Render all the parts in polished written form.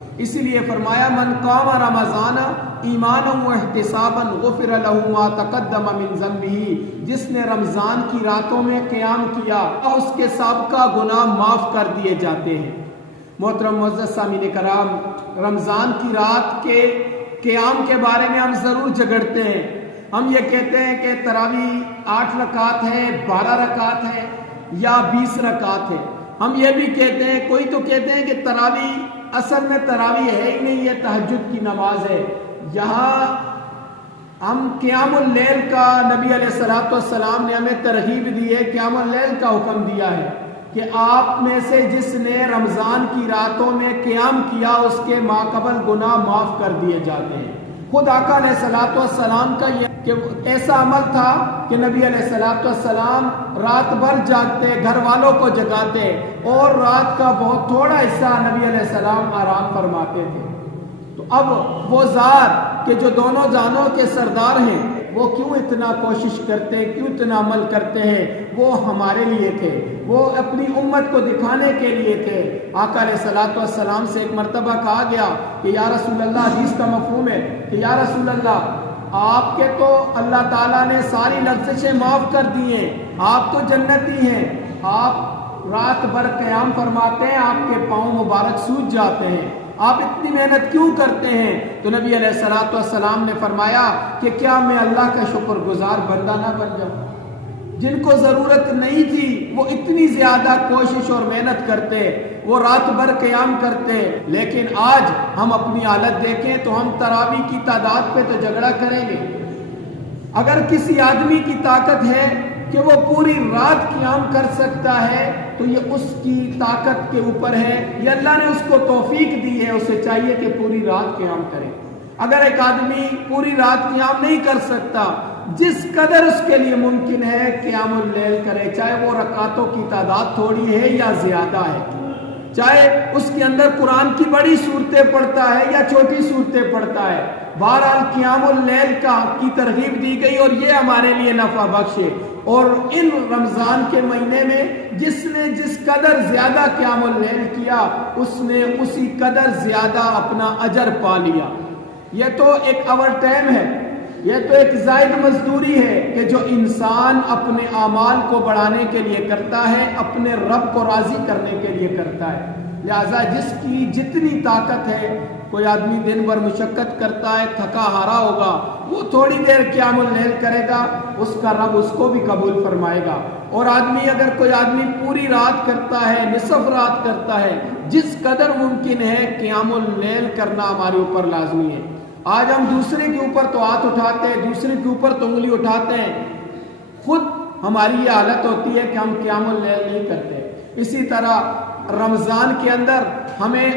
اسی لیے فرمایا من قام رمضان ایمانا و احتسابا غفر له ما تقدم من ذنبه، جس نے رمضان کی راتوں میں قیام کیا اس کے سابقہ گناہ معاف کر دیے جاتے ہیں۔ محترم معزز سامعین کرام، رمضان کی رات کے قیام کے بارے میں ہم ضرور جھگڑتے ہیں۔ ہم یہ کہتے ہیں کہ تراویح 8 رکعت ہے، 12 رکعت ہے یا 20 رکعت ہے۔ ہم یہ بھی کہتے ہیں، کوئی تو کہتے ہیں کہ تراویح اصل میں تراویح ہے ہی نہیں، یہ تہجد کی نماز ہے۔ یہاں ہم قیام اللیل کا نبی علیہ السلام نے ہمیں ترغیب دی ہے، قیام اللیل کا حکم دیا ہے کہ آپ میں سے جس نے رمضان کی راتوں میں قیام کیا اس کے ماقبل گناہ معاف کر دیے جاتے ہیں۔ خود آقا علیہ السلام کا یہ کہ ایسا عمل تھا کہ نبی علیہ السلام رات بھر جاگتے، گھر والوں کو جگاتے اور رات کا بہت تھوڑا حصہ نبی علیہ السلام آرام فرماتے تھے۔ تو اب وہ ذات کہ جو دونوں جہانوں کے سردار ہیں، وہ کیوں اتنا کوشش کرتے، کیوں اتنا عمل کرتے ہیں؟ وہ ہمارے لیے تھے، وہ اپنی امت کو دکھانے کے لیے تھے۔ آقا علیہ السلام سے ایک مرتبہ کہا گیا کہ یا رسول اللہ، حدیث کا مفہوم ہے کہ یا رسول اللہ، آپ کے تو اللہ تعالیٰ نے ساری لغزشیں معاف کر دی ہیں، آپ تو جنتی ہیں، آپ رات بھر قیام فرماتے ہیں، آپ کے پاؤں مبارک سوج جاتے ہیں، آپ اتنی محنت کیوں کرتے ہیں؟ تو نبی علیہ السلام نے فرمایا کہ کیا میں اللہ کا شکر گزار بندہ نہ بن جاؤں؟ جن کو ضرورت نہیں تھی وہ اتنی زیادہ کوشش اور محنت کرتے، وہ رات بھر قیام کرتے، لیکن آج ہم اپنی حالت دیکھیں تو ہم تراویح کی تعداد پہ تو جھگڑا کریں گے۔ اگر کسی آدمی کی طاقت ہے کہ وہ پوری رات قیام کر سکتا ہے تو یہ اس کی طاقت کے اوپر ہے، یہ اللہ نے اس کو توفیق دی ہے، اسے چاہیے کہ پوری رات قیام کرے۔ اگر ایک آدمی پوری رات قیام نہیں کر سکتا، جس قدر اس کے لیے ممکن ہے قیام اللیل کرے، چاہے وہ رکعتوں کی تعداد تھوڑی ہے یا زیادہ ہے، چاہے اس کے اندر قرآن کی بڑی صورتیں پڑھتا ہے یا چھوٹی صورتیں پڑھتا ہے۔ بہرحال قیام اللیل کی ترغیب دی گئی اور یہ ہمارے لیے نفع بخش ہے۔ اور ان رمضان کے مہینے میں جس نے جس قدر زیادہ قیام اللیل کیا، اس نے اسی قدر زیادہ اپنا اجر پا لیا۔ یہ تو ایک اوور ٹائم ہے، یہ تو ایک زائد مزدوری ہے کہ جو انسان اپنے اعمال کو بڑھانے کے لیے کرتا ہے، اپنے رب کو راضی کرنے کے لیے کرتا ہے۔ لہذا جس کی جتنی طاقت ہے، کوئی آدمی دن بھر مشقت کرتا ہے، تھکا ہارا ہوگا، وہ تھوڑی دیر قیام اللیل کرے گا، اس کا رب اس کو بھی قبول فرمائے گا۔ اور اگر کوئی آدمی پوری رات کرتا ہے، نصف رات کرتا ہے، جس قدر ممکن ہے قیام اللیل کرنا ہمارے اوپر لازمی ہے۔ آج ہم دوسرے کے اوپر تو ہاتھ اٹھاتے ہیں، دوسرے کے اوپر تو انگلی اٹھاتے ہیں، خود ہماری یہ حالت ہوتی ہے کہ ہم قیام اللیل نہیں کرتے۔ اسی طرح رمضان کے اندر ہمیں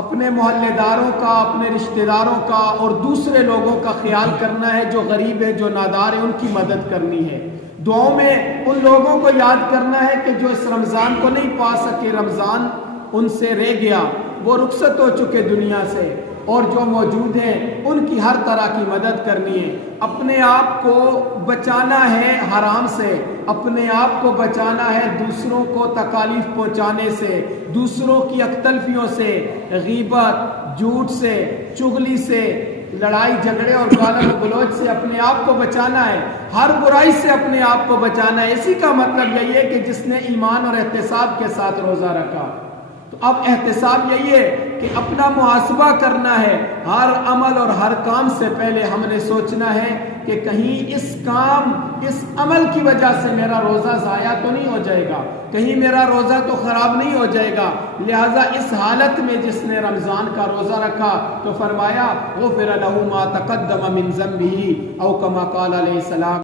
اپنے محلے داروں کا، اپنے رشتہ داروں کا اور دوسرے لوگوں کا خیال کرنا ہے، جو غریب ہے، جو نادار ہے، ان کی مدد کرنی ہے۔ دعاؤں میں ان لوگوں کو یاد کرنا ہے کہ جو اس رمضان کو نہیں پا سکے، رمضان ان سے رہ گیا، وہ رخصت ہو چکے دنیا سے، اور جو موجود ہیں ان کی ہر طرح کی مدد کرنی ہے۔ اپنے آپ کو بچانا ہے حرام سے، اپنے آپ کو بچانا ہے دوسروں کو تکالیف پہنچانے سے، دوسروں کی اختلفیوں سے، غیبت، جھوٹ سے، چغلی سے، لڑائی جھگڑے اور گالی گلوچ سے اپنے آپ کو بچانا ہے، ہر برائی سے اپنے آپ کو بچانا ہے۔ اسی کا مطلب یہی ہے کہ جس نے ایمان اور احتساب کے ساتھ روزہ رکھا، تو اب احتساب یہی ہے کہ اپنا محاسبہ کرنا ہے۔ ہر عمل اور ہر کام سے پہلے ہم نے سوچنا ہے کہ کہیں اس عمل کی وجہ سے میرا روزہ ضائع تو نہیں ہو جائے گا، کہیں میرا روزہ تو خراب نہیں ہو جائے گا۔ لہٰذا اس حالت میں جس نے رمضان کا روزہ رکھا تو فرمایا غفر لہ ما تقدم من ذنبہ، او کما قال علیہ السلام۔